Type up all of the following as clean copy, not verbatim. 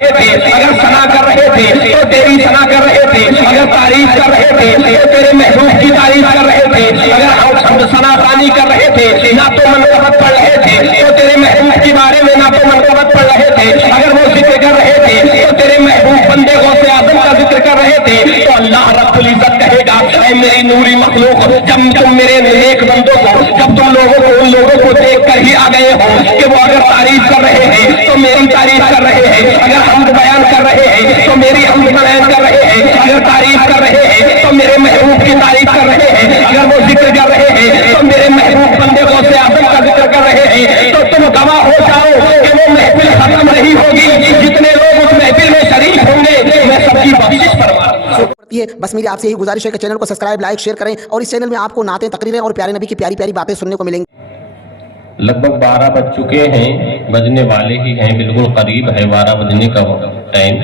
اگر ثنا کر رہے تھے تو تیری ثنا کر رہے تھے، اگر تعریف کر رہے تھے تو تیرے محبوب کی تعریف کر رہے تھے، اگر ہم ثنا خوانی کر رہے تھے نہ تو منقبت پڑھ رہے تھے تو تیرے محبوب کے بارے میں نہ تو منقبت پڑھ رہے تھے، اگر وہ ذکر کر رہے تھے تو تیرے محبوب بندے غوث اعظم کا ذکر کر رہے تھے، تو اللہ رب العزت کہے گا اے میری نوری مخلوق، جب تم میرے نیک بندوں کو، جب تم لوگوں کو ان لوگوں کو دیکھ کر ہی آ گئے ہو کہ وہ اگر تعریف کر رہے ہیں تو میری تعریف کر رہے ہیں، اگر حمد بیان کر رہے ہیں تو میری حمد بیان کر رہے ہیں، اگر تعریف کر رہے ہیں تو میرے محبوب کی تعریف کر رہے ہیں، اگر وہ ذکر کر رہے ہیں تو میرے محبوب بندے غوث اعظم کا ذکر کر رہے ہیں، تو تم گواہ ہو جاؤ کہ وہ محفل ختم نہیں ہوگی، جتنے لوگ اس محفل میں شریک ہوں گے میں سب کی بخشش فرما دوں گا۔ بس میری آپ سے یہی گزارش ہے کہ چینل کو سبسکرائب، لائک، شیئر کریں، اور اس چینل میں آپ کو نعتیں، تقریریں اور پیارے نبی کی پیاری پیاری باتیں سننے کو ملیں گی۔ لگ بھگ 12 بج چکے ہیں، بجنے والے ہی ہیں، بالکل قریب ہے 12 بجنے کا ٹائم،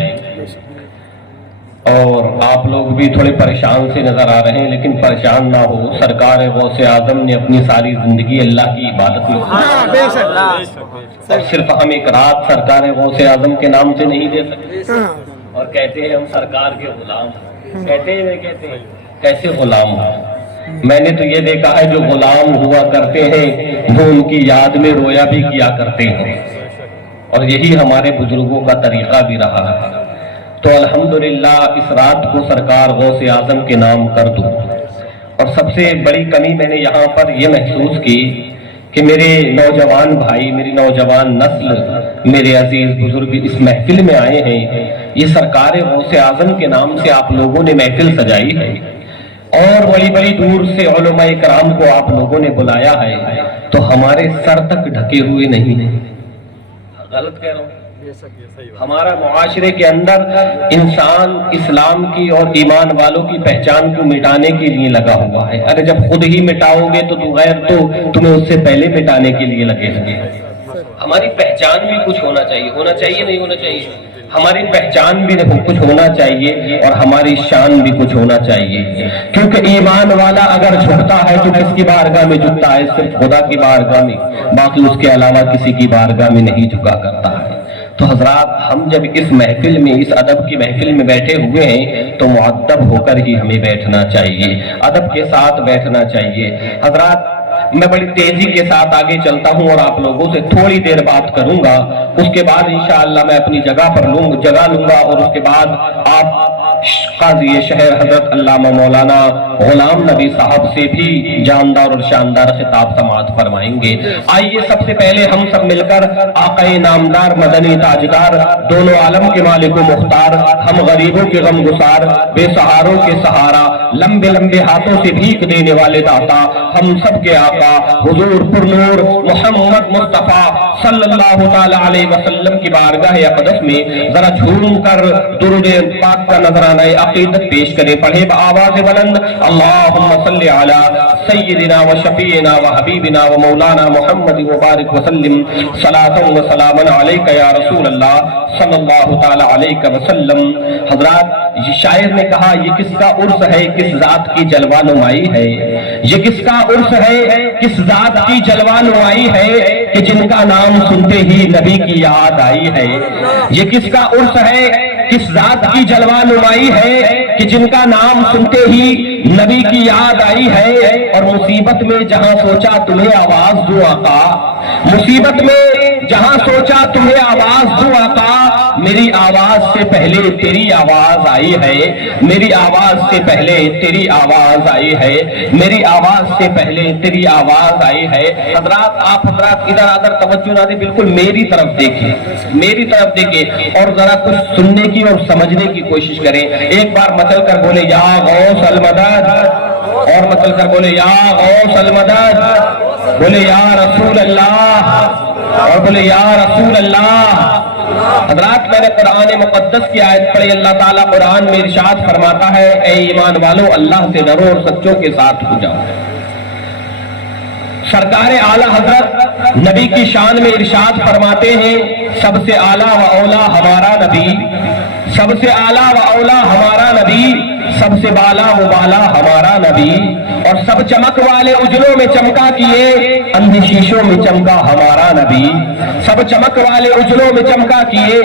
اور آپ لوگ بھی تھوڑے پریشان سے نظر آ رہے ہیں، لیکن پریشان نہ ہو، سرکار غوث اعظم نے اپنی ساری زندگی اللہ کی عبادت میں اور صرف ہم ایک رات سرکار غوث اعظم کے نام سے نہیں دے سکتے، اور کہتے ہیں ہم سرکار کے غلام، کہتے ہیں کیسے غلام ہوں؟ میں نے تو یہ دیکھا ہے جو غلام ہوا کرتے ہیں وہ ان کی یاد میں رویا بھی کیا کرتے ہیں، اور یہی ہمارے بزرگوں کا طریقہ بھی رہا ہے۔ تو الحمدللہ اس رات کو سرکار غوث اعظم کے نام کر دوں۔ اور سب سے بڑی کمی میں نے یہاں پر یہ محسوس کی کہ میرے نوجوان بھائی، میری نوجوان نسل، میرے عزیز بزرگ اس محفل میں آئے ہیں، یہ سرکار غوث اعظم کے نام سے آپ لوگوں نے محفل سجائی ہے، اور بڑی بڑی دور سے علماء کرام کو آپ لوگوں نے بلایا ہے، تو ہمارے سر تک ڈھکے ہوئے نہیں ہیں۔ غلط کہہ رہا ہوں؟ ہمارا معاشرے کے اندر انسان اسلام کی اور ایمان والوں کی پہچان کو مٹانے کے لیے لگا ہوا ہے۔ ارے جب خود ہی مٹاؤ گے تو غیر تو تمہیں اس سے پہلے مٹانے کے لیے لگے ہوئے ہیں۔ ہماری پہچان بھی کچھ ہونا چاہیے نہیں ہونا چاہیے، ہماری پہچان بھی کچھ ہونا چاہیے اور ہماری شان بھی کچھ ہونا چاہیے، کیونکہ ایمان والا اگر جھکتا ہے تو کس کی بارگاہ میں جھکتا ہے؟ صرف خدا کی بارگاہ میں، باقی اس کے علاوہ کسی کی بارگاہ میں نہیں جھکا کرتا ہے۔ تو حضرات، ہم جب اس محفل میں، اس ادب کی محفل میں بیٹھے ہوئے ہیں تو مؤدب ہو کر ہی ہمیں بیٹھنا چاہیے، ادب کے ساتھ بیٹھنا چاہیے۔ حضرات، میں بڑی تیزی کے ساتھ آگے چلتا ہوں اور آپ لوگوں سے تھوڑی دیر بات کروں گا، اس کے بعد انشاءاللہ میں اپنی جگہ لوں گا، اور اس کے بعد آپ قاضی شہر حضرت علامہ مولانا غلام نبی صاحب سے بھی جاندار اور شاندار خطاب سماعت فرمائیں گے۔ آئیے سب سے پہلے ہم سب مل کر آقا نامدار مدنی تاجدار، دونوں عالم کے مالک و مختار، ہم غریبوں کے غم گسار، بے سہاروں کے سہارا، لمبے لمبے ہاتھوں سے بھیک دینے والے داتا، ہم سب کے آقا حضور پرنور محمد مصطفیٰ صلی اللہ تعالی علیہ وسلم کی بارگاہ اقدس میں ذرا جھوم کر درود پاک کا نظرانہ عقیدت پیش کریں۔ پڑھے بآواز بلند، اللہم صلی علی سیدنا و شفیعنا و حبیبنا و مولانا محمد مبارک وسلم، صلاۃ و سلاما علیک یا رسول اللہ صلی اللہ تعالی علیہ وسلم۔ حضرات، یہ شاعر نے کہا یہ کس کا عرس ہے، کس ذات کی جلوہ نمائی ہے، یہ کس کا عرس ہے، کس ذات کی جلوہ نمائی ہے کہ جن کا نام سنتے ہی نبی کی یاد آئی ہے، یہ کس کا عرس ہے، کس ذات کی جلوہ نمائی ہے کہ جن کا نام سنتے ہی نبی کی یاد آئی ہے۔ اور مصیبت میں جہاں سوچا تمہیں آواز دوں آقا، مصیبت میں جہاں سوچا تمہیں آواز دوں آقا، میری آواز سے پہلے تیری آواز آئی ہے، میری آواز سے پہلے تیری آواز آئی ہے، میری آواز سے پہلے تیری آواز آئی ہے۔ حضرات، آپ حضرات ادھر ادھر توجہ نہ دیں، بالکل میری طرف دیکھیں، میری طرف دیکھیں اور ذرا کچھ سننے کی اور سمجھنے کی کوشش کریں۔ ایک بار مچل کر بولے یا غوث المدد، اور مچل کر بولے یا غوث المدد، بولے یا رسول اللہ، اور بولے یا رسول اللہ۔ حضرات، میں نے قرآن مقدس کی آیت پڑھی، اللہ تعالیٰ قرآن میں ارشاد فرماتا ہے اے ایمان والو اللہ سے ڈرو اور سچوں کے ساتھ ہو جاؤ۔ سرکار اعلیٰ حضرت نبی کی شان میں ارشاد فرماتے ہیں سب سے اعلیٰ و اولا ہمارا نبی، سب سے اعلیٰ و اولا ہمارا نبی، سب سے بالا و بالا ہمارا نبی، اور سب چمک والے اجلوں میں چمکا کیے اندھی شیشوں میں چمکا ہمارا نبی، سب چمک والے اجلوں میں چمکا کیے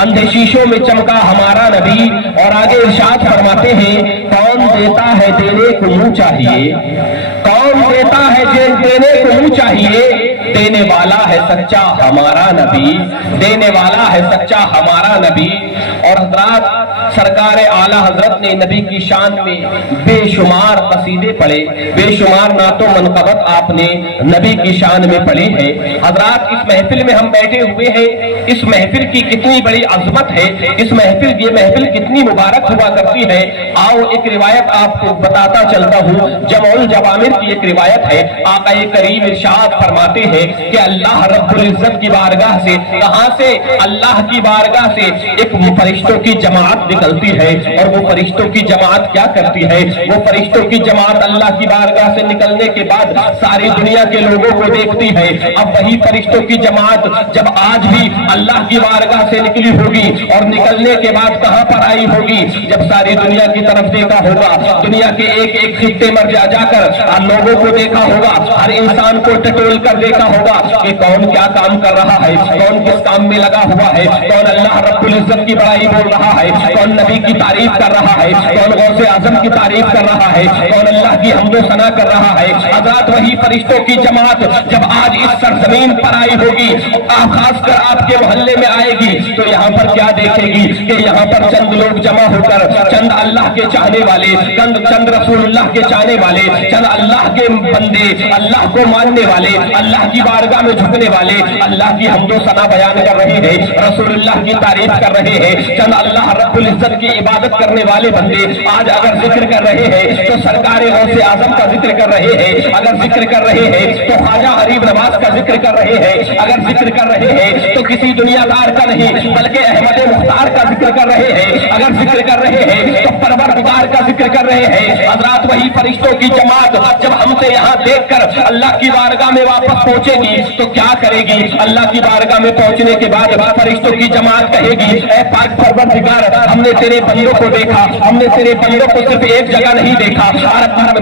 अंधे शीशों में चमका हमारा नबी। और आगे इरशाद फरमाते हैं, कौन देता है देने को मुंह चाहिए, कौन देता है देने को मुंह चाहिए, देने वाला है सच्चा हमारा नबी, देने वाला है सच्चा हमारा नबी। और हजरात, सरकार आला हजरत ने नबी की शान में बेशुमार कसीदे पढ़े, बेशुमार नातो मनकबत आपने नबी की शान में पढ़ी है। हजरात, इस महफिल में हम बैठे हुए हैं, इस महफिल की कितनी बड़ी अजमत है, इस महफिल, ये महफिल कितनी मुबारक हुआ करती है। आओ एक रिवायत आपको बताता चलता हूँ, जमउल जवामिर की एक रिवायत है। आका करीम इरशाद फरमाते हैं कि अल्लाह रब्बुल इज्जत की बारगाह से, कहां से? अल्लाह की बारगाह से एक फरिश्तों की जमात निकलती है। और वो फरिश्तों की जमात क्या करती है? वो फरिश्तों की जमात अल्लाह की बारगाह से निकलने के बाद सारी दुनिया के लोगों को देखती है। अब वही फरिश्तों की जमात जब आज भी अल्लाह की बारगाह से निकली होगी और निकलने के बाद कहां पर आई होगी? जब सारी दुनिया की तरफ देखा होगा, दुनिया के एक एक खित्ते में जाकर लोगों को देखा होगा, हर इंसान को टटोल कर देखा होगा कि कौन क्या काम कर रहा है, कौन किस काम में लगा हुआ है, कौन अल्लाह रब्बुल इज्जत की बड़ाई बोल रहा है, कौन नबी की तारीफ कर रहा है, कौन गौसे आजम की तारीफ कर रहा है, कौन अल्लाह की हम्दो सना कर रहा है। हज़रत वही फरिश्तों की जमात जब आज इस सरजमीन पर आई होगी, खासकर आपके मोहल्ले में आएगी, तो यहाँ पर क्या देखेगी कि यहाँ पर चंद लोग जमा होकर, चंद अल्लाह के चाहने वाले, चंद रसूलुल्लाह के चाहने वाले, चंद अल्लाह के बंदे, अल्लाह को मानने वाले, अल्लाह की बारगाह में झुकने वाले, अल्लाह की हम्दो सना बयान कर रहे हैं, रसूलुल्लाह की तारीफ कर रहे हैं, चंद अल्लाह रब्बुल इज्जत की इबादत करने वाले बंदे आज अगर जिक्र कर रहे हैं तो सरकार गौसे आजम का जिक्र कर रहे हैं, अगर जिक्र कर रहे हैं तो ख्वाजा गरीब नवाज का जिक्र कर रहे हैं, अगर जिक्र कर रहे हैं तो किसी दुनियादार का नहीं बल्कि अहमद मुख्तार का जिक्र कर रहे हैं, अगर जिक्र कर रहे हैं तो परवरदिगार का जिक्र कर रहे हैं। हज़रात, वही फरिश्तों की जमात जब हमसे यहाँ देखकर अल्लाह की बारगाह में वापस पहुंचेगी तो क्या करेगी? अल्लाह की बारगाह में पहुंचने के बाद फरिश्तों की जमात कहेगी, ऐ पाक परवरदिगार, हमने तेरे बंदों को देखा, हमने तेरे बंदों को सिर्फ एक जगह नहीं देखा,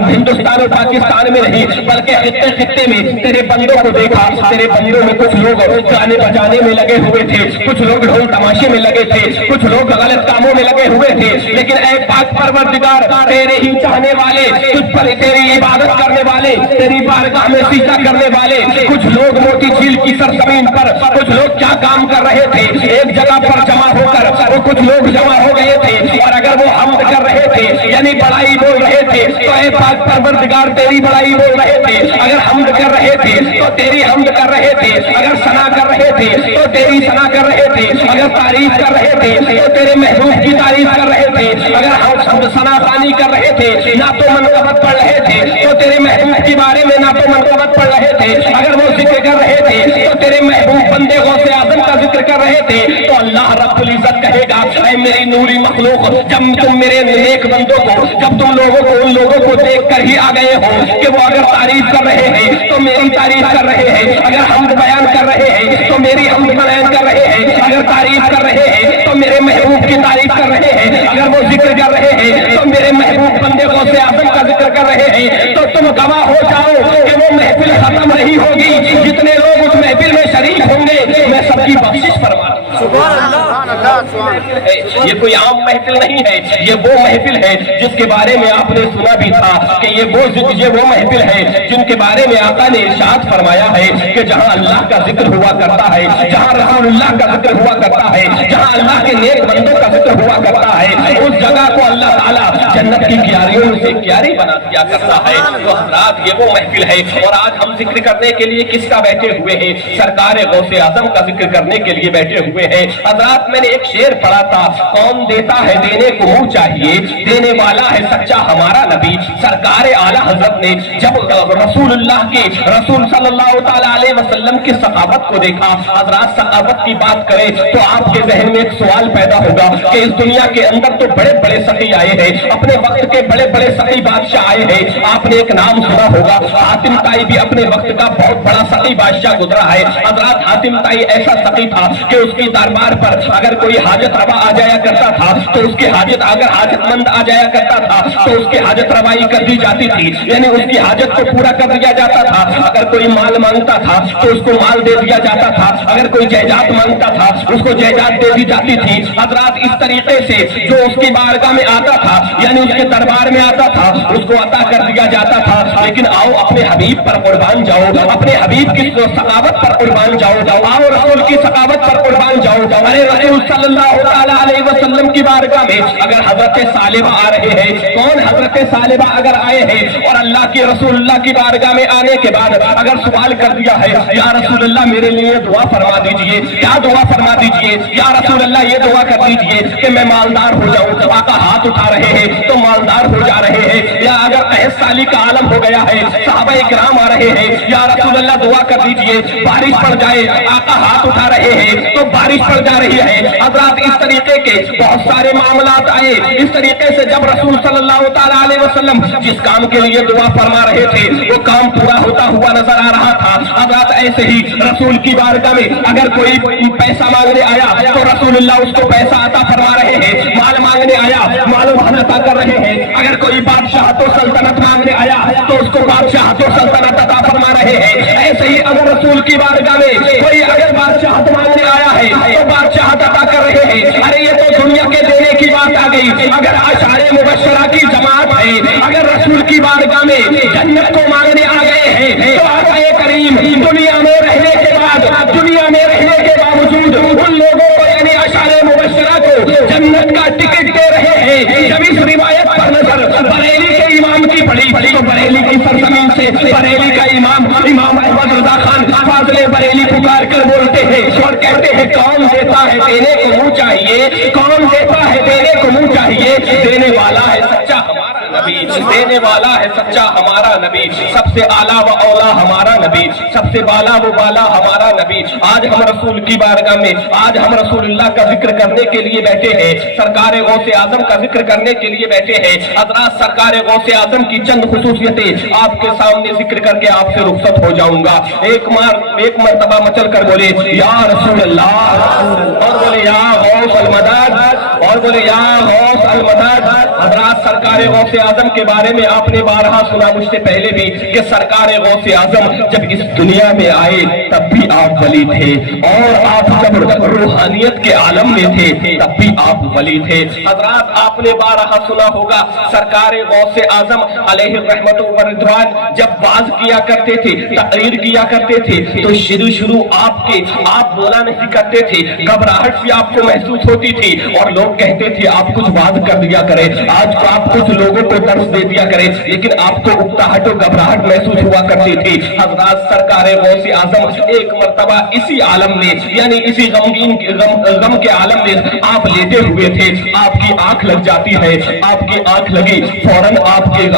हिंदुस्तान और पाकिस्तान में नहीं बल्कि खित्ते खित्ते में तेरे बंदों को देखा। तेरे बंदों में कुछ लोग गाने बजाने में लगे हुए थे, कुछ लोग ढोल तमाशे में लगे थे, कुछ लोग गलत कामों में लगे हुए थे, लेकिन ऐ पाक परवरदिगार, तेरे ही चाहने वाले, तुझ पर तेरी इबादत करने वाले, तेरी बारगाह में सीधा करने वाले कुछ लोग मोती झील की सरजमीन पर कुछ लोग क्या काम कर रहे थे? एक जगह पर जमा होकर वो कुछ लोग जमा हो गए थे और अगर वो हम्द कर रहे थे यानी बड़ाई बोल रहे थे तो ऐ पाक परवरदिगार तेरी बड़ाई बोल रहे थे, अगर हम्द कर रहे थे तो तेरी हम्द कर रहे थे, अगर सना कर रहे थे तो तेरी सना कर रहे थे, अगर तारीफ कर रहे थे तो तेरे महबूब की तारीफ कर रहे थे, अगर हम सना तानी कर रहे थे, ना तो मनकबत पढ़ रहे थे तो तेरे महबूब के बारे में ना तो मनकबत पढ़ रहे थे, अगर वो जिक्र कर रहे थे तो तेरे महबूब बंदे गौसे आजम का जिक्र कर रहे थे, तो अल्लाह रब्बुल इज्जत कहेगा, ऐ मेरी नूरी मखलूक, जब तुम मेरे नेक बंदों को, जब तुम लोगों को उन लोगों को देख कर ही आ गए हो कि वो अगर तारीफ कर रहे हैं तो मेरी तारीफ कर रहे हैं, अगर हम्द बयान कर रहे हैं तो मेरी हम्द बयान कर रहे हैं, अगर तारीफ कर रहे हैं तो मेरे महबूब की तारीफ कर रहे हैं, अगर वो जिक्र कर रहे हैं तो मेरे महबूब बंदे गौसे आजम का जिक्र कर रहे हैं, तो तुम गवाह हो जाओ कि वो महफिल खत्म नहीं होगी, जितने लोग उस महफिल में शरीक होंगे मैं सबकी बख्शिश फरमा ये कोई आम महफिल नहीं है, ये वो महफिल है जिसके बारे में आपने सुना भी था कि ये वो महफिल है जिनके बारे में आका ने इरशाद फरमाया है कि जहां अल्लाह का जिक्र हुआ करता है, जहां रसूलुल्लाह का जिक्र हुआ करता है, जहां अल्लाह के नेक बंदों का जिक्र हुआ करता है, उस जगह को अल्लाह ताला जन्नत की क्यारियों में से क्यारी बना दिया करता है। तो हज़रात, ये वो महफिल है और आज हम जिक्र करने के लिए किसका बैठे हुए हैं? सरकार गौसे आजम का जिक्र करने के लिए बैठे हुए हैं। हज़रात, मैंने एक शेर पढ़ा था, कौन देता है देने को मुंह चाहिए, देने वाला है सच्चा हमारा नबी। सरकार आला हजरत ने जब रसूल सल्लल्लाहु अलैहि वसल्लम की सखावत को देखा, हज़रात सखावत की बात करें तो आपके जहन में एक सवाल पैदा होगा कि इस दुनिया के अंदर तो बड़े बड़े सखी आए हैं, अपने वक्त के बड़े बड़े सही बादशाह आए हैं। आपने एक नाम सुना होगा, हातिम ताई भी अपने वक्त का बहुत बड़ा सही बादशाह गुजरा है। हजरत हातिम ताई ऐसा सही था कि उसकी दरबार पर अगर कोई हाजत रवा आ जाया करता था तो उसकी हाजत, अगर हाजतमंद आ जाया करता था तो उसकी हाजत रवाई कर दी जाती थी, यानी उसकी हाजत को पूरा कर दिया जाता था। अगर कोई माल मांगता था तो उसको माल दे दिया जाता था, अगर कोई जायदाद मांगता था उसको जायदाद दे दी जाती थी। हजरत इस तरीके से जो उसकी बारगाह में आता था, यानी उसके दरबार में आता था, उसको अता कर दिया जाता था। लेकिन आओ अपने हबीब पर कुर्बान जाओ, अपने हबीब की सखावत पर कुर्बान जाओ, आओ रसूल की सखावत पर कुर्बान जाओ। अरे रसूल सल्लल्लाहु अलैहि वसल्लम की बारगाह में अगर हजरत सालिबा आ रहे हैं, कौन हजरत सालिबा अगर आए हैं और अल्लाह के रसूलुल्लाह की बारगाह में आने के बाद अगर सवाल कर दिया है, या रसूलुल्लाह मेरे लिए दुआ फरमा दीजिए, क्या दुआ फरमा दीजिए, या रसूलुल्लाह ये दुआ कर दीजिए कि मैं मालदार हो जाऊं, तो आका हाथ उठा रहे हैं तो मालदार हो जा रहे हैं। या अगर अहद साली का आलम हो गया है, सहाबा इकराम आ रहे हैं, या रसूलुल्लाह दुआ कर दीजिए बारिश पड़ जाए, आका हाथ उठा रहे हैं तो बारिश पड़ जा रही है। हजरत इस तरीके के बहुत सारे मामलात आए। इस तरीके से जब रसूल सल्लल्लाहु अलैहि वसल्लम जिस काम के लिए दुआ फरमा रहे थे वो काम पूरा होता हुआ नजर आ रहा था। हजरत ऐसे ही रसूल की बारगाह में अगर कोई पैसा मांगने आया तो रसूलुल्लाह उसको पैसा अता फरमा रहे हैं, माल मांगने आया माल अता कर रहे हैं, अगर कोई बादशाह तो सल्तनत मांगने आया तो उसको बादशाह तो सल्तनत अता फरमा रहे हैं। ऐसे ही अगर रसूल की बारगाह में कोई अगर बादशाह मांगने आया है तो बादशाह अता कर रहे हैं। अरे ये तो दुनिया के देने की बात आ गई। अगर आशारे मुबश्शरा की जमात है, अगर रसूल की बारगाह में जन्नत को मांगने आ गए हैं तो आकाए करीम दुनिया में रहने के बाद, दुनिया में रहने के बावजूद उन लोगों को यानी आशारे मुबश्शरा को जन्नत का टिकट दे रहे हैं। जब इस रिवायत पर नजर बरेली के इमाम की पड़ी तो बरेली की सरजमीन से बरेली का इमाम अहमद रजा खान फाजिले बरेली पुकार कर बोलते हैं और कहते हैं कौन देता है देने को मुंह चाहिए, कौन देता है देने को मुंह चाहिए, देने वाला है सच्चा हमारा नबी, देने वाला है सच्चा हमारा नबी, सबसे आला व औला हमारा नबी, सबसे बाला व बाला हमारा नबी। आज हम रसूल की बारगाह में, आज हम रसूलुल्लाह का जिक्र करने के लिए बैठे हैं, सरकार गौसे आजम का जिक्र करने के लिए बैठे हैं। हजरात सरकार गौसे आजम की चंद खुसूसियतें आपके सामने जिक्र करके आपसे रुखसत हो जाऊंगा। एक मरतबा मचल कर बोले या रसूल अल्लाह, और बोले या गौस अल मदद, और बोले या गौस अल मदद। हजरात सरकार गौसे आजम के बारे में आपने बारहा सुना मुझसे पहले भी कि सरकार गौसे आजम जब इस दुनिया में आए तब भी आप वली थे, और आप जब रूहानियत के आलम में थे तब भी आप वली थे। हजरात आपने बारहा सुना होगा सरकार गौसे आजम अलैहि रहमतु व रिदवान जब बाज किया करते थे, तकरीर किया करते थे तो शुरू आप बोला नहीं करते थे, घबराहट सी आपको महसूस होती थी और लोग कहते थे आप कुछ बात कर दिया करें, आज को आप कुछ लोगों को दर्श दे दिया करें, लेकिन आपको उकताहट और घबराहट महसूस हुआ करती थी। हजरत सरकार गौसे आजम एक मर्तबा इसी आलम में यानी इसी गम के आलम में आप लेटे हुए थे, आपकी आंख लग जाती है, आपकी आंख लगी, फौरन आपके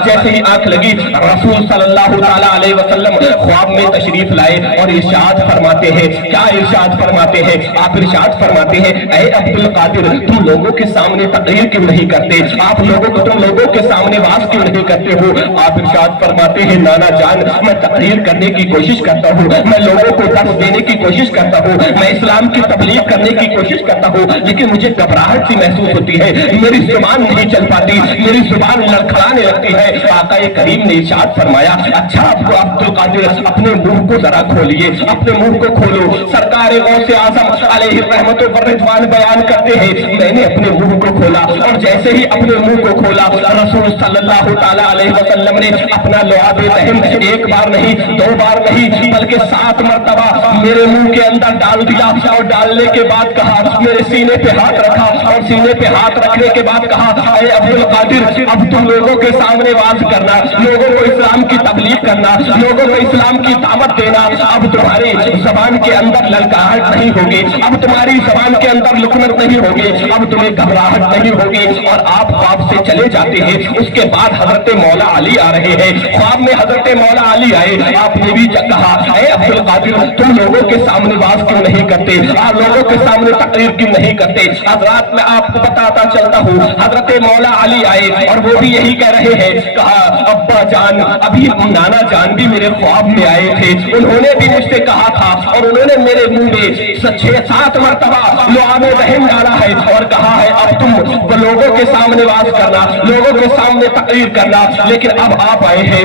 जैसे ही आंख लगी रसूल सल्लल्लाहु अलैहि वसल्लम ख्वाब में तशरीफ लाए और इरशाद फरमाते हैं। क्या इरशाद फरमाते हैं? आप इरशाद फरमाते हैं ऐ अब्दुल कादिर तुम लोगों के सामने तकरीर क्यों नहीं करते, आप तुम लोगों के सामने वाज क्यों नहीं करते हो? आप इरशाद फरमाते हैं नाना जान मैं तकरीर करने की कोशिश करता हूँ, मैं लोगों को दर्स देने की कोशिश करता हूँ, मैं इस्लाम की तबलीग करने की कोशिश करता हूँ, लेकिन मुझे घबराहट सी महसूस होती है, मेरी जुबान नहीं चल पाती, मेरी जुबान लड़खड़ाने लगती है। आका करीम ने इरशाद फरमाया अच्छा अब्दुल कादिर अपने मुंह को जरा खोलिए, अपने मुंह को खोलो। सरकार गौसे आजम अलैहि रहमतु व रिदवान बयान करते हैं मैंने अपने मुंह को खोला और जैसे ही अपने मुंह को खोला रसूल सल्लल्लाहु अलैहि वसल्लम ने अपना लुआब रहम एक बार नहीं दो बार नहीं बल्कि 7 मरतबा मेरे मुंह के अंदर डाल दिया और डालने के बाद कहा मेरे सीने पे हाथ रखा और सीने पे हाथ रखने के बाद कहा ऐ अब्दुल कादिर अब तुम लोगों के सामने वाज करना, लोगों को इस्लाम की तबलीग करना, लोगों को इस्लाम की दावत देना। अब तुम्हारी जबान के अंदर ललकाहट नहीं होगी, अब तुम्हारी जबान के अंदर लुकनत नहीं होगी, अब तुम्हें घबराहट नहीं होगी और आप ख्वाब से चले जाते हैं। उसके बाद हजरत मौला अली आ रहे हैं। ख्वाब में हजरत मौला अली आए, आपने भी कहा ऐ अब्दुल कादिर तुम लोगों के सामने बात क्यों नहीं करते, आप लोगों के सामने तकरीर क्यों नहीं करते। हजरात मैं आपको बताता चलता हूँ, हजरत मौला अली आए और वो भी यही कह रहे हैं, कहा अब्बा जान अभी नाना जान भी मेरे ख्वाब में आए थे, उन्होंने भी मुझसे कहा था और उन्होंने मेरे मुंह में 6-7 मरतबा लुआबे रहम डाला है और कहा है अब तुम लोगों के सामने बात करना, लोगों के सामने तकरीर करना, लेकिन अब आप आए हैं।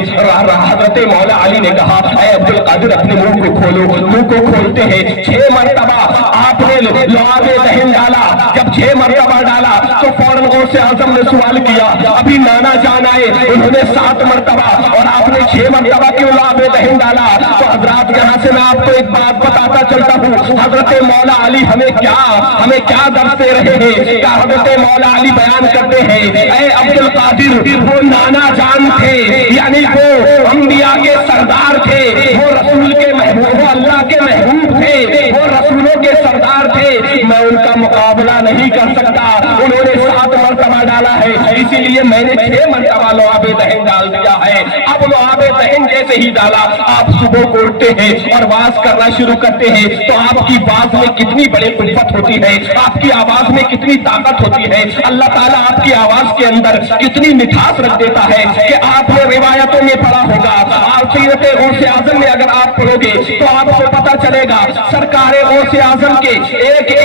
हजरत मौला अली ने कहा ऐ अब्दुल कादिर अपने मुंह को खोलो। मुंह को खोलते हैं, 6 मरतबा आपने लुआबे रहम डाला। जब 6 मरतबा डाला तो फौरन गौसे आजम ने सवाल किया अभी नाना जान आए, उन्होंने 7 मरतबा और आपने 6 मरतबा क्यों लुआबे रहम डाला। तो हजरात यहाँ से मैं आपको एक बात बताता चलता हूँ, हजरत मौला अली हमें क्या दर्श दे रहे हैं। क्या हजरत मौला अली बयान करते हैं ऐ अब्दुल कादिर वो नाना जान थे, यानी वो अंबिया के सरदार थे, वो रसूल के महबूब, वो अल्लाह के महबूब थे, वो रसूलों के सरदार थे, मैं उनका मुकाबला नहीं कर सकता। उन्होंने 7 मरतबा डाला है, इसीलिए मैंने 6 मरतबा लुआबे दहन डाल दिया है। अब लुआबे दहन जैसे ही डाला आप सुबह को उठते हैं और वाज करना शुरू करते हैं तो आपकी बात में कितनी बड़ी कुल्फत होती है, आपकी आवाज में कितनी ताकत होती है। अल्लाह ताला आपकी आवाज के अंदर कितनी मिठास रख देता है कि आपने रिवायतों में पढ़ा होगा, आप सीरत गौसे आजम में अगर आप पढ़ोगे तो आपको पता चलेगा सरकार गौसे आजम के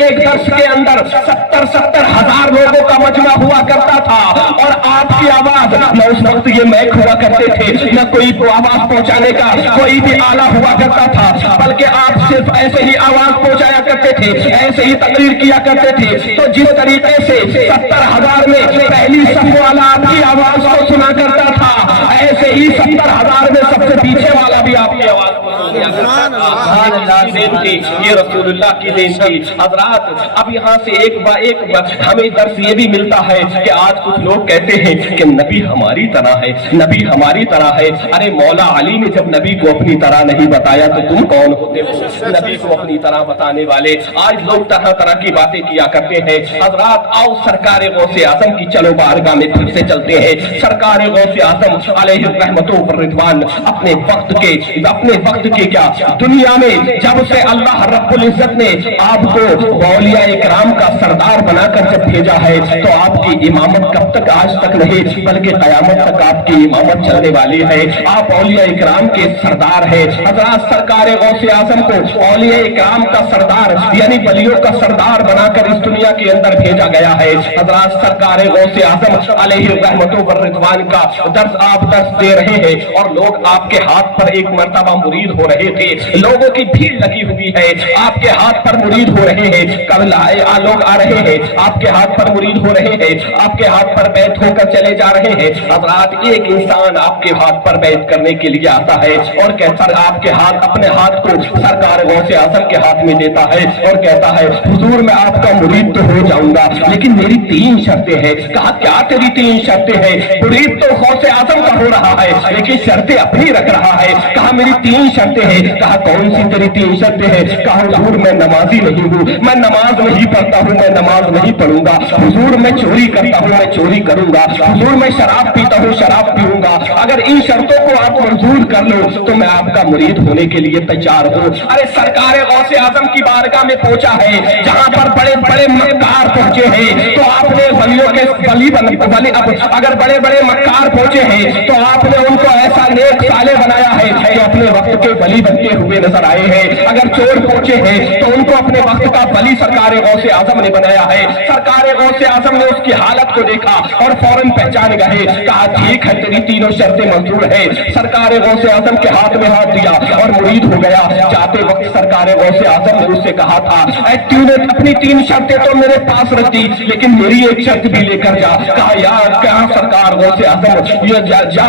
एक दर्श के अंदर 70 हजार लोगों का मजमा हुआ करता था और आपकी आवाज न उस वक्त ये मैक हुआ करते थे, न कोई आवाज पहुंचाने का कोई भी आला हुआ करता था, बल्कि आप सिर्फ ऐसे ही आवाज पहुंचाया करते थे, ऐसे ही तकरीर किया करते थे। तो जिस तरीके से 70 हजार में पहली सफ वाला आपकी आवाज को सुना करता था, ऐसे ही 70 हजार में सबसे पीछे वाला भी आपकी आवाज को ये रसूलुल्लाह की देन थी। हजरात अब यहाँ से एक हमें दर्श ये भी मिलता है कि आज कुछ लोग कहते हैं कि नबी हमारी तरह है, नबी हमारी तरह है। अरे मौला अली ने जब नबी को अपनी तरह नहीं बताया तो तुम कौन होते हो नबी को अपनी तरह बताने वाले। आज लोग तरह तरह की बातें किया करते हैं। हजरात आओ सरकार गौसे आजम की चलो बारगाह में फिर से चलते हैं। सरकार गौसे आजम अलैहि रहमतों पर रिदवान अपने वक्त के क्या दुनिया में जब से अल्लाह रब्बुल इज्जत ने आपको औलिया इकराम का सरदार बनाकर जब भेजा है तो आपकी इमामत कब तक, आज तक नहीं बल्कि कयामत तक आपकी इमामत चलने वाली है। आप औलिया इकराम के सरदार है। हजरात सरकार गौसे आजम को औलिया इकराम का सरदार यानी वलियों का सरदार बनाकर इस दुनिया के अंदर भेजा गया है। हजरात सरकार गौसे आजम अलैहि रहमतों पर रिदवान का आप दर्श दे रहे हैं और लोग आपके हाथ पर एक मर्तबा मुरीद हो रहे थे, लोगों की भीड़ लगी हुई है, आपके हाथ पर मुरीद हो रहे हैं। कल लोग आ रहे हैं, आपके हाथ पर मुरीद हो रहे हैं, आपके हाथ पर बैठ होकर चले जा रहे हैं। हजरात एक इंसान आपके हाथ पर बैठ करने के लिए आता है और कहता है आपके अपने हाथ को सरकार गौसे आजम के हाथ में देता है और कहता है हुजूर मैं आपका मुरीद तो हो जाऊंगा लेकिन मेरी 3 शर्तें हैं। कहा क्या तेरी 3 शर्तें हैं? मुरीद तो गौसे आजम का हो रहा है लेकिन शर्तें अपनी रख रहा है। कहा मेरी 3 शर्तें हैं। कहा कौन सी तेरी 3 शर्तें हैं? कहा हुजूर मैं नमाजी नहीं हूँ, मैं नमाज नहीं पढ़ता हूँ, मैं नमाज नहीं पढ़ूंगा। हुजूर मैं चोरी करता हूँ, मैं चोरी करूंगा। हुजूर मैं शराब पीता हूँ, शराब पीऊंगा। अगर इन शर्तों को आप मंजूर कर लो तो मैं आपका मुरीद होने के लिए तैयार हूँ। अरे सरकार गौसे आजम की बारगाह में पहुंचा है जहाँ पर बड़े बड़े मक्कार पहुंचे हैं तो आपने वलियों के अगर बड़े बड़े मक्कार पहुंचे हैं तो आपने उनको ऐसा नेक साले बनाया है जो अपने वक्त के बली बनते हुए नजर आए हैं। अगर चोर पहुंचे हैं तो उनको अपने वक्त का बली सरकार गौसे आजम ने बनाया है। सरकार गौसे आजम ने उसकी हालत को देखा और फौरन पहचान गए। कहा ठीक है तेरी 3 शर्तें मंजूर है। सरकार गौसे आजम के हाथ में हाथ दिया और मुरीद हो गया। जाते वक्त सरकार गौसे आजम ने उससे कहा था तूने अपनी 3 शर्तें तो मेरे पास रख दी लेकिन मेरी एक शर्त भी लेकर जा। कहा यार क्या सरकार गौसे आजम ये जा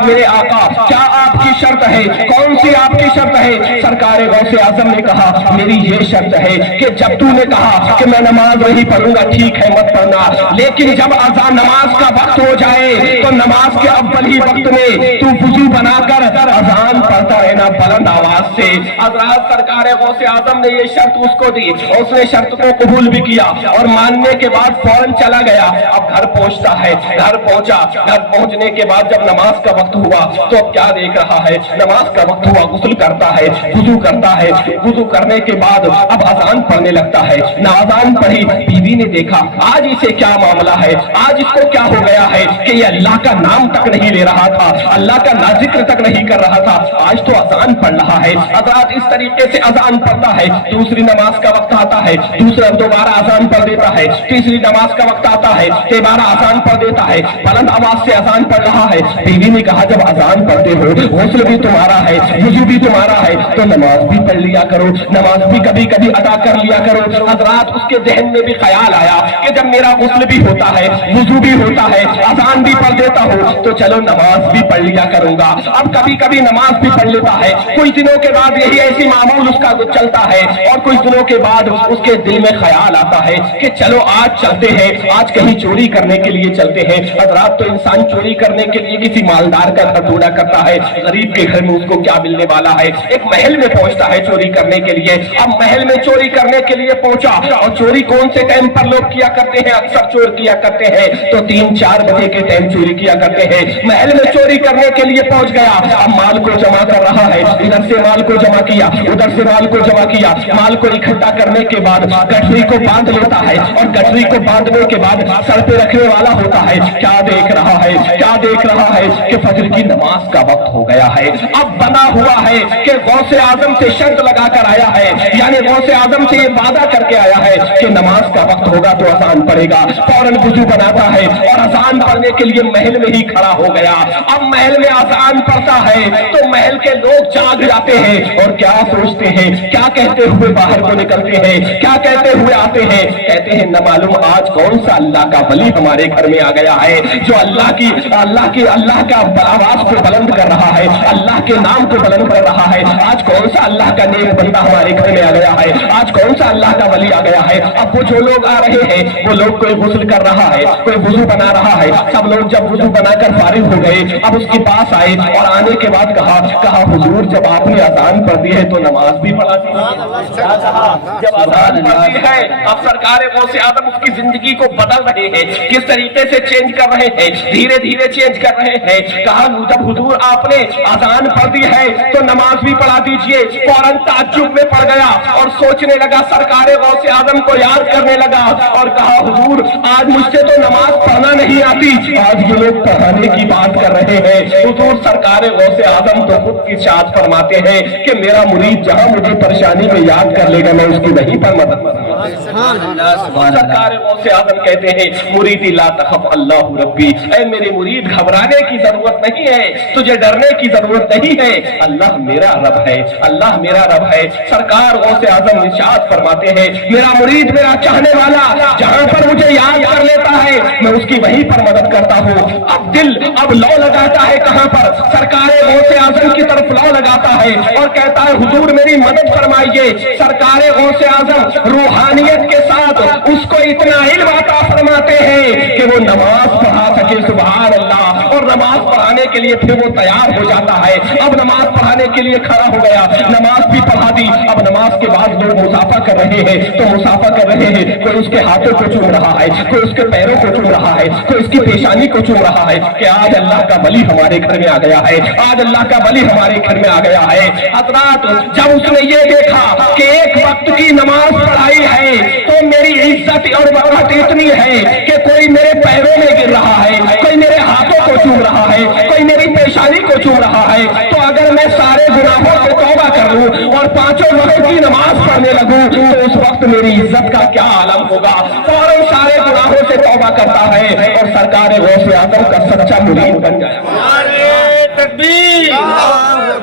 मेरे आका क्या आपकी शर्त है? कौन सी سی آپ کی شرط ہے؟ سرکار غوث اعظم نے کہا میری یہ شرط ہے کہ جب تو نے کہا کہ میں نماز نہیں پڑھوں گا ٹھیک ہے مت پڑھنا، لیکن جب اذان نماز کا وقت ہو جائے تو نماز کے اول ہی وقت میں تو وضو بنا کر اذان پڑھتا رہنا بلند آواز سے۔ حضرات سرکار غوث اعظم نے یہ شرط اس کو دی، اس نے شرط کو قبول بھی کیا اور ماننے کے بعد فوراً چلا گیا۔ اب گھر پہنچتا ہے، گھر پہنچا، گھر پہنچنے کے بعد جب نماز کا وقت ہوا تو اب کیا دیکھ رہا ہے؟ نماز کا وقت ہوا، غسل کرتا ہے، وضو کرتا ہے، وضو کرنے کے بعد اب اذان پڑھنے لگتا ہے۔ نہ اذان پڑھی، بیوی نے دیکھا آج اسے کیا معاملہ ہے، آج اس کو کیا ہو گیا ہے کہ یہ اللہ کا نام تک نہیں لے رہا تھا، اللہ کا ذکر تک نہیں کر رہا تھا، آج تو اذان پڑھ رہا ہے۔ حضرات اس طریقے سے اذان پڑھتا ہے، دوسری نماز کا وقت آتا ہے، دوبارہ اذان پڑھ دیتا ہے، تیسری نماز کا وقت آتا ہے، دوبارہ اذان پڑھ دیتا ہے، بلند آواز سے اذان پڑھ رہا ہے۔ بیوی نے کہا جب اذان پڑھتے ہو غسل بھی تمہارا ہے، وضو بھی تمہارا ہے، تو نماز بھی پڑھ لیا کرو، نماز بھی کبھی کبھی ادا کر لیا کرو۔ حضرات اس کے ذہن میں بھی خیال آیا کہ جب میرا غسل بھی ہوتا ہے، وضو بھی ہوتا ہے، اذان بھی پڑھ دیتا ہوں تو چلو نماز بھی پڑھ لیا کروں گا۔ اب کبھی کبھی نماز بھی پڑھ لیتا ہے، کچھ دنوں کے بعد یہی ایسی معمول اس کا چلتا ہے اور کچھ دنوں کے بعد اس کے دل میں خیال آتا ہے کہ چلو آج چلتے ہیں، آج کہیں چوری کرنے کے لیے چلتے ہیں۔ حضرات تو انسان چوری کرنے کے لیے کسی مالدار کا گھر ڈھونڈا کرتا ہے، غریب کے گھر میں اس کو کیا ملنے والا ہے، ایک محل میں پہنچتا ہے چوری کرنے کے لیے۔ اب محل میں چوری کرنے کے لیے پہنچا اور چوری کون سے ٹائم پر لوگ کیا کرتے ہیں؟ اکثر چور کیا کرتے ہیں تو 3-4 بجے کے ٹائم چوری کیا کرتے ہیں۔ محل میں چوری کرنے کے لیے پہنچ گیا، اب مال کو جمع کر رہا ہے، ادھر سے مال کو جمع کیا، ادھر سے مال کو جمع کیا، مال کو اکٹھا کرنے کے بعد گٹھری کو باندھ لیتا ہے اور گٹھری کو باندھنے کے بعد سر پہ رکھنے والا ہوتا ہے۔ کیا دیکھ رہا ہے؟ کیا دیکھ رہا ہے کہ فجر کی نماز کا وقت ہو گیا ہے۔ اب بنا ہوا ہے کہ غوث اعظم سے شرط لگا کر آیا ہے، یعنی غوث اعظم سے یہ وعدہ کر کے آیا ہے کہ نماز کا وقت ہوگا تو اذان پڑھے گا۔ فوراً وضو بناتا ہے اور اذان پڑھنے کے لیے محل میں ہی کھڑا ہو گیا۔ اب محل میں اذان پڑھتا ہے تو محل کے لوگ جاگ جاتے ہیں اور کیا سوچتے ہیں، کیا کہتے ہوئے باہر کو نکلتے ہیں، کیا کہتے ہوئے آتے ہیں؟ کہتے ہیں نہ معلوم آج کون سا اللہ کا ولی ہمارے گھر میں آ گیا ہے جو اللہ کا آواز کو بلند کر رہا ہے، اللہ کے نام کو بلند کر رہا ہے۔ آج کون سا اللہ کا نیک بندہ ہمارے گھر میں آ گیا ہے، آج کون سا اللہ کا ولی آ گیا ہے۔ اب وہ جو لوگ آ رہے ہیں وہ لوگ کوئی غسل کر رہا ہے، کوئی وضو بنا رہا ہے، سب لوگ جب وضو بنا کر فارغ ہو گئے اب اس کے پاس آئے اور آنے کے بعد کہا حضور جب آپ نے اذان پڑھ دی ہے تو نماز بھی پڑھا دی جب اذان پڑھتی ہے۔ اب سرکار غوث اعظم اس کی زندگی کو بدل رہے ہیں، کس طریقے سے چینج کر رہے ہیں، دھیرے دھیرے چینج کر رہے ہیں۔ کہا جب حضور آپ نے اذان پڑھ دی ہے تو نماز بھی پڑھا دیجئے۔ فوراً تعجب میں پڑ گیا اور سوچنے لگا، سرکار غوث اعظم کو یاد کرنے لگا اور کہا حضور آج مجھ سے تو نماز پڑھنا نہیں آتی، آج یہ لوگ پڑھانے کی بات کر رہے ہیں۔ حضور سرکار غوث اعظم تو خود کی ارشاد فرماتے ہیں کہ میرا مرید جہاں مجھے پریشانی میں یاد کر لے گا میں اس کی وہیں پر مدد کروں گا۔ سرکار غوث اعظم کہتے ہیں مریدی لا تخف اللہ ربی، اے میرے مرید گھبرانے کی ضرورت نہیں ہے، تجھے ڈرنے کی ضرورت نہیں ہے، اللہ میرا رب ہے، اللہ میرا رب ہے۔ سرکار غوث اعظم ارشاد فرماتے ہیں میرا مرید میرا چاہنے والا جہاں پر مجھے یاد کر لیتا ہے میں اس کی وہیں پر مدد کرتا ہوں۔ اب دل اب لو لگاتا ہے کہاں پر؟ سرکار غوث اعظم کی طرف لو لگاتا ہے اور کہتا ہے حضور میری مدد فرمائیے۔ سرکار غوث اعظم روحانیت کے ساتھ اس کو اتنا علم عطا فرماتے ہیں کہ وہ نماز پڑھا سکے، سبحان اللہ، اور نماز پڑھانے کے لیے پھر وہ تیار ہو جاتا ہے۔ اب نماز پڑھانے کے لیے کھڑا ہو گیا، نماز بھی پڑھا دی۔ اب نماز کے بعد لوگ مسافہ کر رہے ہیں تو مسافہ کر رہے ہیں، کوئی اس کے ہاتھوں کو چوم رہا ہے، کوئی اس کے پیروں کو چوم رہا ہے، کوئی اس کی پیشانی کو چوم رہا ہے کہ آج اللہ کا ولی ہمارے گھر میں آ گیا ہے، آج اللہ کا ولی ہمارے گھر میں آ گیا ہے۔ حضرات جب اس نے یہ دیکھا کہ ایک وقت کی نماز پڑھائی ہے تو میری عزت اور وقت اتنی ہے کہ کوئی میرے پیروں میں گر رہا ہے، کوئی میرے ہاتھوں کو چوم رہا ہے، کوئی میری پیشانی کو چوم رہا ہے، تو اگر میں سارے گناہوں سے توبہ کر لوں اور 5 وقت کی نماز پڑھنے لگوں تو اس وقت میری عزت کا کیا عالم ہوگا۔ فوراً سارے گناہوں سے توبہ کرتا ہے اور سرکار غوث اعظم کا سچا مرید بن گیا۔ نعرہ تکبیر،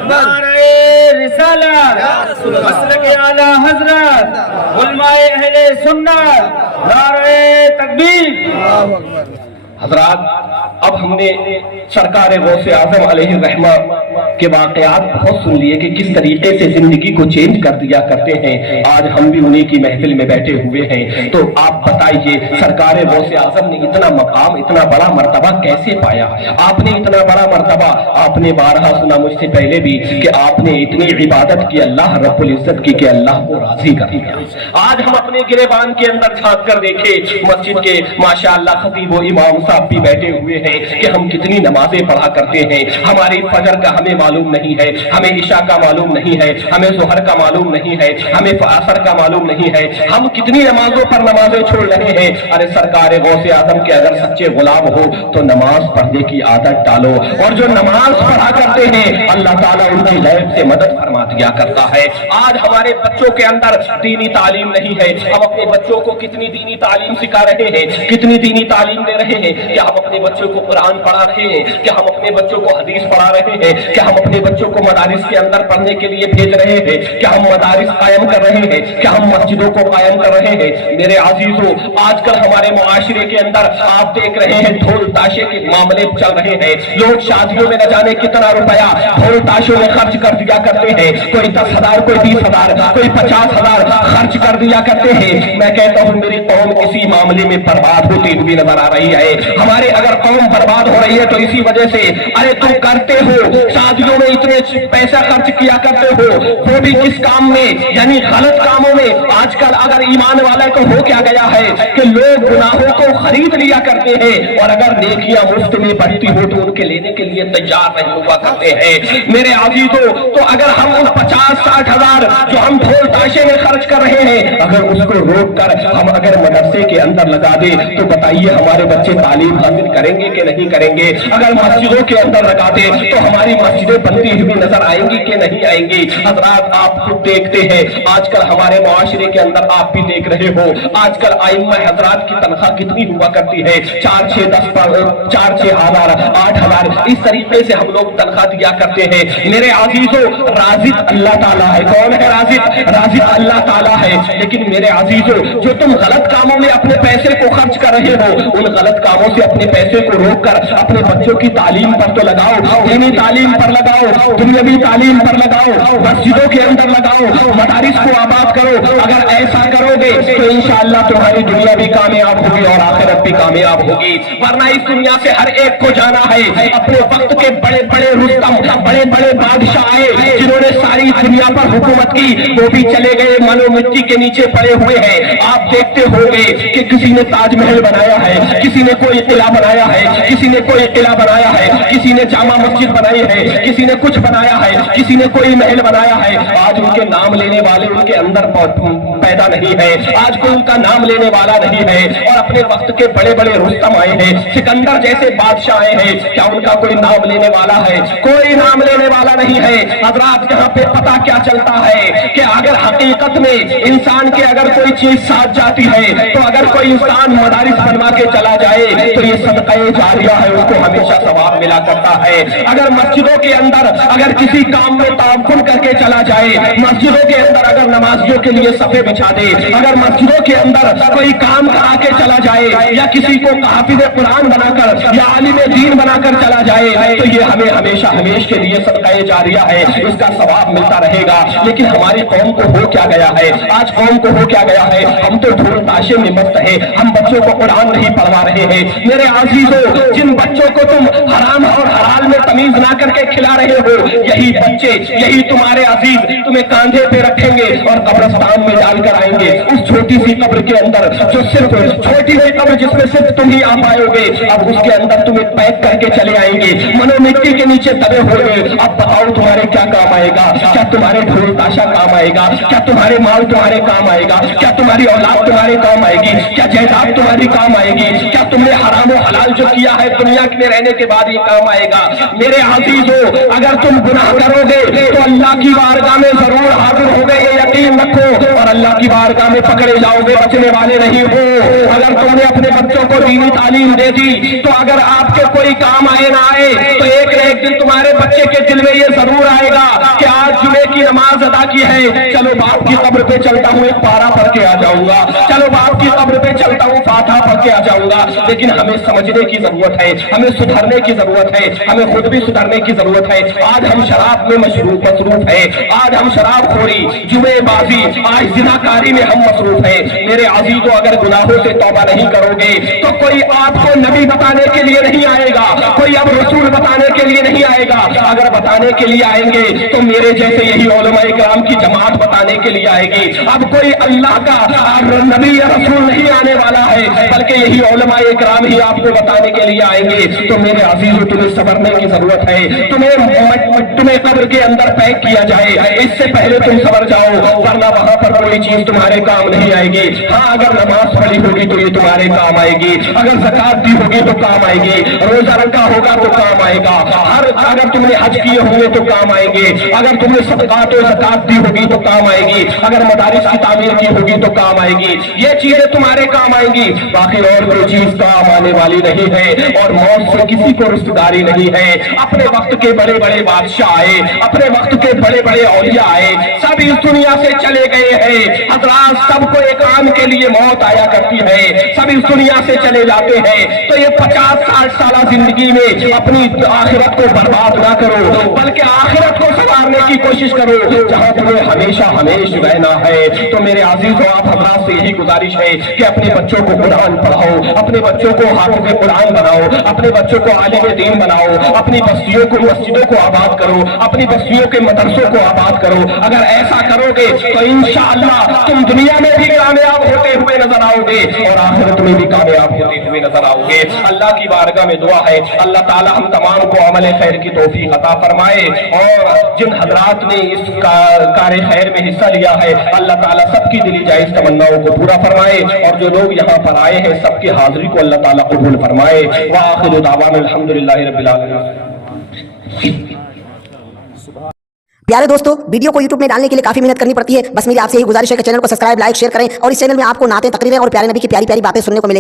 نعرہ رسالت، مسلک اعلی حضرت، علماء اہل سنت، نعرہ تکبیر۔ حضرات अब हमने सरकार गौसे आजम अलैहि रहमा के वाकयात बहुत सुन लिए कि किस तरीके से जिंदगी को चेंज कर दिया करते हैं। आज हम भी उन्हीं की महफिल में बैठे हुए हैं। तो आप बताइए सरकार गौसे आजम ने इतना मकाम, इतना बड़ा मर्तबा कैसे पाया? आपने इतना बड़ा मर्तबा, आपने बारहा सुना मुझसे पहले भी कि आपने इतनी इबादत की अल्लाह रब्बुल इज्जत की कि अल्लाह को राजी कर दिया। आज हम अपने गिरेबान के अंदर झांक कर देखे, मस्जिद के माशाअल्लाह खतीब व इमाम साहब भी बैठे हुए हैं कि हम कितनी नमाजें पढ़ा करते हैं। हमारी फजर का हमें मालूम नहीं है, हमें इशा का मालूम नहीं है, हमें ज़ोहर का मालूम नहीं है, हमें असर का मालूम नहीं है। हम कितनी नमाजों पर नमाजें छोड़ रहे हैं। अरे सरकार गौसे आजम के अगर सच्चे गुलाम हो तो नमाज पढ़ने की आदत डालो, और जो नमाज पढ़ा करते हैं अल्लाह ताला उनकी लैब से मदद फरमा दिया करता है। आज हमारे बच्चों के अंदर दीनी तालीम नहीं है। हम अपने बच्चों को कितनी दीनी तालीम सिखा रहे हैं, कितनी दीनी तालीम दे रहे हैं? क्या हम अपने बच्चों को कुरान पढ़ा रहे हैं? क्या हम अपने बच्चों को हदीस पढ़ा रहे हैं? क्या हम अपने बच्चों को मदारिस के अंदर पढ़ने के लिए भेज रहे हैं? क्या हम मदारिस कायम कर रहे हैं? क्या हम मस्जिदों को कायम कर रहे हैं? मेरे अजीजों, आजकल हमारे मुआशरे के अंदर आप देख रहे हैं ढोल ताशे के मामले चल रहे हैं। लोग शादियों में न जाने कितना रुपया ढोल ताशों में खर्च कर दिया करते हैं। कोई 10,000, कोई 20,000, कोई 50,000 खर्च कर दिया करते हैं। मैं कहता हूँ मेरी कौम इसी मामले में बर्बाद होती हुई नजर आ रही है। हमारे अगर कौम बर्बाद हो रही है तो इसी वजह से। अरे तुम करते हो शादियों में इतने पैसा खर्च किया करते हो, वो भी किस काम में? यानी गलत कामों में। आजकल अगर ईमान वाले को हो क्या गया है कि लोग गुनाहों को खरीद लिया करते हैं, और अगर नेकियां मुफ्त में बढ़ती हो तो उनके लेने के लिए तैयार नहीं हुआ करते हैं। मेरे अजीजों, तो अगर हम उन 50-60 हजार जो हम ढोल ताशे में खर्च कर रहे हैं, अगर उसको रोक कर हम अगर मदरसे के अंदर लगा दे तो बताइए हमारे बच्चे तालीम हासिल करेंगे कि नहीं करेंगे? अगर मस्जिदों के अंदर लगा दे तो हमारी मस्जिदें बनती हुई नजर आएंगी कि नहीं आएंगी? हजरात, आप खुद देखते हैं आजकल हमारे मुआशरे के अंदर, आप भी देख रहे हो आजकल आइम्मा हजरात की तनख्वाह कितनी हुआ करती है? 4-6 हजार, 8,000, इस तरीके से हम लोग तनख्वाह दिया करते हैं। मेरे अजीजों, राज़िक अल्लाह ताला है। कौन है राज़िक? राज़िक अल्लाह ताला है। लेकिन मेरे अजीजों, जो तुम गलत कामों में अपने पैसे को खर्च कर रहे हो, उन गलत कामों से अपने पैसे को रोक कर अपने बच्चों की तालीम पर तो लगाओ, दीनी तालीम पर लगाओ, दुनियावी तालीम पर लगाओ, मस्जिदों के अंदर लगाओ, मदारिस को आबाद करो। अगर ऐसा करोगे तो इंशाअल्लाह तुम्हारी दुनिया भी कामयाब होगी और आखिरत भी कामयाब होगी। वरना इस दुनिया से हर एक को जाना है। अपने वक्त के बड़े बड़े रुस्तम, बड़े बड़े बादशाह आए जिन्होंने सारी दुनिया पर हुकूमत की, वो भी चले गए, मनो मिट्टी के नीचे पड़े हुए हैं। आप देखते होंगे कि किसी ने ताजमहल बनाया है, किसी ने कोई किला बनाया है, किसी ने कोई किला बनाया है, किसी ने जामा मस्जिद बनाई है, किसी ने कुछ बनाया है, किसी ने कोई महल बनाया है। आज उनके नाम लेने वाले उनके अंदर पैदा नहीं है, आज कोई उनका नाम लेने वाला नहीं है। और अपने वक्त के बड़े बड़े रुस्तम आए हैं, सिकंदर जैसे बादशाह आए हैं, क्या उनका कोई नाम लेने वाला है? कोई नाम लेने वाला नहीं है। हजरात, यहाँ पे पता क्या चलता है कि अगर हकीकत में इंसान के अगर कोई चीज साथ जाती है, तो अगर कोई इंसान मदारिस बनवा के चला जाए तो ये सदका जारिया है, उसको हमेशा सवाब मिला करता है। अगर मस्जिदों के अंदर अगर किसी काम में ताउन करके चला जाए, मस्जिदों के अंदर अगर नमाजियों के लिए सफे बिछा दे, अगर मस्जिदों के अंदर कोई काम करा के चला जाए, या किसी को हाफिज कुरान बनाकर या आलिम दीन बनाकर चला जाए, तो ये हमें हमेशा हमेशा के लिए सदका जारिया है, इसका सवाब मिलता रहेगा। लेकिन हमारी कौम को हो क्या गया है? आज कौम को हो क्या गया है? हम तो ढोल ताशे में मस्त है, हम बच्चों को कुरान नहीं पढ़वा रहे हैं। मेरे अजीजों, जिन बच्चों को तुम हराम और हलाल में तमीज ना करके खिला रहे हो, यही बच्चे, यही तुम्हारे अजीज तुम्हें कांधे पे रखेंगे और कब्रिस्तान में डालकर आएंगे। उस छोटी सी कब्र के अंदर, जो सिर्फ छोटी सी कब्र जिसमें सिर्फ तुम ही आ पाओगे, अब उसके अंदर तुम्हें पैक करके चले आएंगे, मनो मिट्टी के नीचे दबे हुए। अब बताओ तुम्हारे क्या काम आएगा? क्या तुम्हारे ढोल ताशा काम आएगा? क्या तुम्हारे माल तुम्हारे काम आएगा? क्या तुम्हारी औलाद तुम्हारे काम आएगी? क्या जायदाद तुम्हारी काम आएगी? क्या तुमने हराम और हलाल जो किया है दुनिया में रहने के बाद ये काम आएगा? जाएगा। मेरे अजीजों, अगर तुम गुनाह करोगे तो अल्लाह की बारगाह में जरूर हाजिर होगे, ये यकीन रखो, और अल्लाह की बारगाह में पकड़े जाओगे, बचने वाले नहीं हो। अगर तुमने अपने बच्चों को दीनी तालीम दे दी तो अगर आपके कोई काम आए ना आए तो एक न एक दिन तुम्हारे बच्चे के दिल में ये जरूर आएगा कि आज जुमे की नमाज अदा की है, चलो बाप की कब्र पे चलता हूँ, एक पारा पढ़ के आ जाऊंगा, चलो बाप की कब्र पे चलता हूँ, फातिहा पढ़ के आ जाऊंगा। लेकिन हमें समझने की जरूरत है, हमें सुधरने की जरूरत है, हमें खुद भी सुधरने की जरूरत है। आज हम शराब में मशरूफ है, आज हम शराबखोरी, जुमेबाजी, आज जिनाकारी में हम मसरूफ है। मेरे अजीजों, अगर गुनाहों से तौबा नहीं करोगे तो कोई आपको नबी बताने के लिए नहीं आएगा, कोई अब रसूल बताने के लिए नहीं आएगा। अगर बताने के लिए आएंगे तो मेरे जैसे यही उलमाए किराम की जमात बताने के लिए आएगी। अब कोई अल्लाह का नबी या रसूल नहीं आने वाला है, बल्कि यही उलमाए किराम ही आपको बताने के लिए आएंगे। तो मेरे अजीजों, तुम्हें संभरने की जरूरत है, तुम्हें कब्र के अंदर पैक किया जाए, इससे पहले तुम संभर जाओ, वरना वहां पर कोई चीज तुम्हारे काम नहीं आएगी। हाँ, अगर नमाज पढ़ी होगी तो ये तुम्हारे काम आएगी, अगर ज़कात दी होगी तो काम आएगी, रोजा रखा होगा तो काम आएगा, अगर तुमने हज किए होंगे तो काम आएंगे, अगर तुमने सदकात और ज़कात दी होगी तो काम आएगी, अगर मदारिस की तामीर की होगी तो काम आएगी, ये चीजें तुम्हारे काम आएंगी। बाकी और कोई चीज काम आने वाली नहीं है, और मौत से किसी को रिश्तेदारी नहीं है। अपने वक्त के बड़े बड़े बादशाह आए, अपने वक्त के बड़े बड़े औलिया आए, सब इस दुनिया से चले गए हैं। हजरात, सबको एक आम के लिए मौत आया करती है, सब इस दुनिया से चले जाते हैं। तो ये 50-60 साल जिंदगी में अपनी आखिरत को बर्बाद ना करो, बल्कि आखिरत को संवारने की कोशिश करो, जहां तुम्हें हमेशा हमेशा रहना है। तो मेरे अजीजों, आप हजरात से यही गुजारिश है कि अपने बच्चों को कुरान पढ़ाओ, अपने बच्चों को हाफिज़ कुरान बनाओ, अपने बच्चों को आलिम दीन बनाओ, अपनी बस्तियों को, मस्जिदों को आबाद करो, अपनी बस्तियों के मदरसों को आबाद करो। अगर ऐसा करोगे तो इंशाअल्लाह तुम दुनिया में भी कामयाब होते हुए नजर आओगे और आखिरत में भी कामयाब होते हुए नजर आओगे। अल्लाह की बारगाह में दुआ है, अल्लाह ताला हम तमाम को अमल खैर की तौफीक अता फरमाए, और जिन हजरात ने इस कार्य खैर में हिस्सा लिया है, अल्लाह ताला सबकी दिली जायज तमन्नाओं को पूरा फरमाए, और जो लोग यहाँ पर आए हैं सबकी हाजिरी को अल्लाह ताला कबूल फरमाए। व आखिरु दावाना अल्हम्दुलिल्लाहि रब्बिल आलमीन। प्यारे दोस्तों, वीडियो को YouTube में डालने के लिए काफी मेहनत करनी पड़ती है। बस मेरी आपसे यही गुजारिश है कि चैनल को सब्सक्राइब, लाइक, शेयर करें, और इस चैनल में आपको नाते, तकरीरें और प्यारे नबी की प्यारी प्यारी बातें सुनने को मिलेंगी।